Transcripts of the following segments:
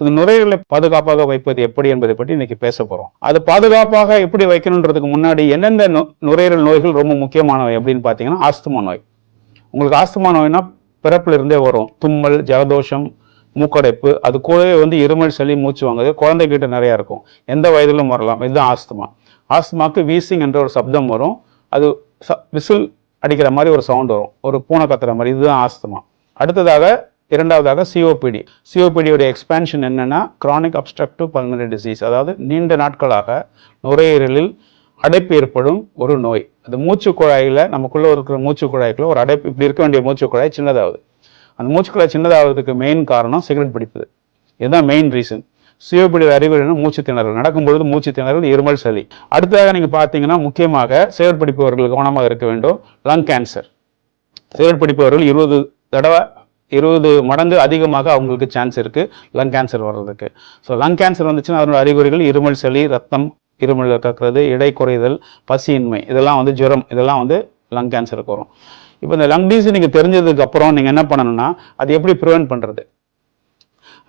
நுரையீரலை பாதுகாப்பாக வைப்பது எப்படி என்பதை பற்றி இன்னைக்கு பேச போறோம். அது பாதுகாப்பாக எப்படி வைக்கணுன்றதுக்கு முன்னாடி எந்தெந்த நுரையீரல் நோய்கள் ரொம்ப முக்கியமானவை அப்படின்னு பார்த்தீங்கன்னா ஆஸ்துமா நோய். உங்களுக்கு ஆஸ்துமா நோய்னா பிறப்புல இருந்தே வரும். தும்மல் ஜலதோஷம் மூக்கடைப்பு அது கூடவே வந்து இருமல் சளி மூச்சு வாங்குது குழந்தைகிட்ட நிறையா இருக்கும். எந்த வயதிலும் வரலாம். இதுதான் ஆஸ்துமா. ஆஸ்துமாக்கு வீசிங் என்ற ஒரு சப்தம் வரும். அது விசில் அடிக்கிற மாதிரி ஒரு சவுண்ட் வரும். ஒரு பூனை கத்துற மாதிரி. இதுதான் ஆஸ்துமா. அடுத்ததாக இரண்டாவதாக சிஓபிடி சிஓபிடியோடைய எக்ஸ்பேன்ஷன் என்னென்னா கிரானிக் அப்ஸ்ட்ரக்டிவ் பல்மனரி டிசீஸ் அதாவது நீண்ட நாட்களாக நுரையீரலில் அடைப்பு ஏற்படும் ஒரு நோய். அது மூச்சு குழாயில் நமக்குள்ளே இருக்கிற மூச்சு குழாய்க்குள்ள ஒரு அடைப்பு இப்படி இருக்க வேண்டிய மூச்சு குழாய் சின்னதாகுது அந்த மூச்சு குழாய் சின்னதாகிறதுக்கு மெயின் காரணம் சிகரெட் பிடிப்பது இதுதான் மெயின் ரீசன் சிஓபிடி அறிகுறினா மூச்சு திணறல். நடக்கும்பொழுது மூச்சு திணறல் இருமல் சளி. அடுத்ததாக நீங்கள் பார்த்தீங்கன்னா முக்கியமாக சிகரெட் பிடிப்பவர்கள் கவனமாக இருக்க வேண்டும். லங் கேன்சர் சிகரெட் பிடிப்பவர்கள் இருபது தடவை இருபது மடங்கு அதிகமாக அவங்களுக்கு சான்ஸ் இருக்குது லங் கேன்சர் வர்றதுக்கு. ஸோ லங் கேன்சர் வந்துச்சுன்னா அதனோட அறிகுறிகள் இருமல் சளி ரத்தம் இருமல் கக்குறது இடை குறைதல் பசியின்மை. இதெல்லாம் வந்து ஜுரம். இதெல்லாம் வந்து லங் கேன்சருக்கு வரும். இப்போ இந்த லங் டிசீஸ் நீங்கள் தெரிஞ்சதுக்கு அப்புறம் நீங்கள் என்ன பண்ணணும்னா அது எப்படி ப்ரிவென்ட் பண்ணுறது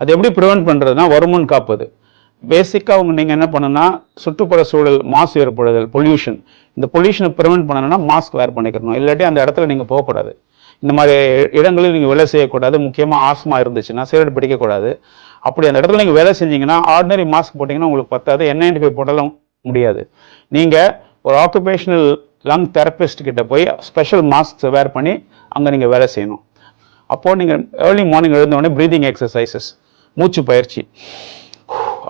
அது எப்படி ப்ரிவென்ட் பண்ணுறதுனா வருமுன் காப்பது. பேசிக்காக அவங்க நீங்கள் என்ன பண்ணுன்னா சுற்றுப்புற சூழல் மாசு ஏற்படுதல் பொல்யூஷன் இந்த பொல்யூஷனை ப்ரிவென்ட் பண்ணணும்னா மாஸ்க் வேர் பண்ணிக்கணும் இல்லாட்டி அந்த இடத்துல நீங்கள் போகக்கூடாது. இந்த மாதிரி இடங்களில் நீங்கள் வேலை செய்யக்கூடாது. முக்கியமாக ஆஸ்மா இருந்துச்சுன்னா சிகரெட் பிடிக்கக்கூடாது. அப்படி அந்த இடத்துல நீங்கள் வேலை செஞ்சீங்கன்னா ஆர்டினரி மாஸ்க் போட்டிங்கன்னா உங்களுக்கு பத்தாது. என்ன நைன்டி ஃபைவ் முடியாது. நீங்கள் ஒரு ஆக்குபேஷனல் லங் தெரப்பிஸ்ட் கிட்ட போய் ஸ்பெஷல் மாஸ்க் வேர் பண்ணி அங்கே நீங்கள் வேலை செய்யணும். அப்போது நீங்கள் ஏர்லி மார்னிங் எழுந்தோடனே ப்ரீதிங் எக்ஸசைசஸ் மூச்சு பயிற்சி.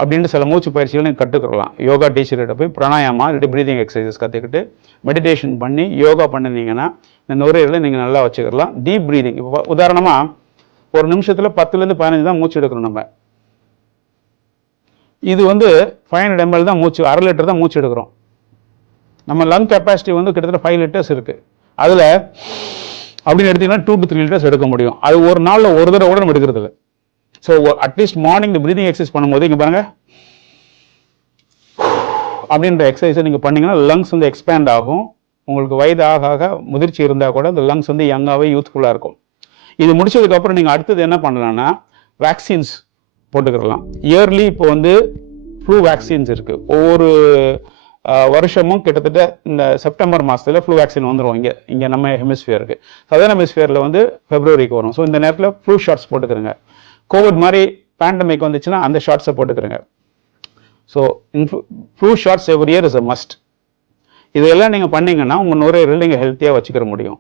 அப்படின்ட்டு சில மூச்சு பயிற்சிகள் நீங்கள் கற்றுக்கலாம் யோகா டீச்சர்கிட்ட போய் பிராணாயாமா இல்லாட்டி ப்ரீதிங் எக்ஸசைசஸ் கற்றுக்கிட்டு மெடிடேஷன் பண்ணி யோகா பண்ணினீங்கன்னா இந்த நுரையீரலை நீங்கள் நல்லா வச்சுக்கலாம். டீப் ப்ரீதிங் இப்போ உதாரணமாக ஒரு நிமிஷத்தில் பத்துலேருந்து பதினஞ்சு தான் மூச்சு எடுக்கணும் நம்ம. இது வந்து ஃபைவ் ஹண்ட்ரட் எம்எல் தான் மூச்சு அரை லிட்டர் தான் மூச்சு எடுக்கிறோம். நம்ம லங் கெப்பாசிட்டி வந்து கிட்டத்தட்ட ஃபைவ் லிட்டர்ஸ் இருக்குது அதில் அப்படின்னு எடுத்தீங்கன்னா டூ டு த்ரீ லிட்டர்ஸ் எடுக்க முடியும். அது ஒரு நாளில் ஒரு தடவை கூட நம்ம எடுக்கிறது இல்லை ஸோ அட்லீஸ்ட் மார்னிங் இந்த ப்ரீதிங் எக்ஸசைஸ் பண்ணும்போது இங்கே பாருங்க. அப்படின்ற எக்ஸசைஸை நீங்கள் பண்ணீங்கன்னா லங்ஸ் வந்து எக்ஸ்பேண்ட் ஆகும். உங்களுக்கு வயது ஆக ஆக முதிர்ச்சி இருந்தால் கூட இந்த லங்ஸ் வந்து யங்காகவே யூத்ஃபுல்லாக இருக்கும். இது முடிச்சதுக்கப்புறம் நீங்கள் அடுத்தது என்ன பண்ணலாம்னா வேக்சின்ஸ் போட்டுக்கிடலாம். இயர்லி இப்போ வந்து ஃப்ளூ வேக்சின்ஸ் இருக்குது ஒவ்வொரு வருஷமும் கிட்டத்தட்ட இந்த செப்டம்பர் மாதத்தில் ஃப்ளூ வேக்சின் வந்துடும் இங்கே. இங்கே நம்ம ஹெமிஸ்ஃபியருக்கு சதர்ன் ஹெமிஸ்ஃபியரில் வந்து ஃபெப்ரவரிக்கு வரும். ஸோ இந்த நேரத்தில் ஃப்ளூ ஷார்ட்ஸ் போட்டுக்கிறேங்க. கோவிட் மாதிரி பேண்டமிக் வந்துச்சுன்னா அந்த ஷார்ட்ஸை போட்டுக்கிறங்க. So flu shots every year is a must இதெல்லாம் நீங்கள் பண்ணீங்கன்னா உங்கள் நுரையீரல் நீங்கள் ஹெல்த்தியாக வச்சுக்கிற முடியும்.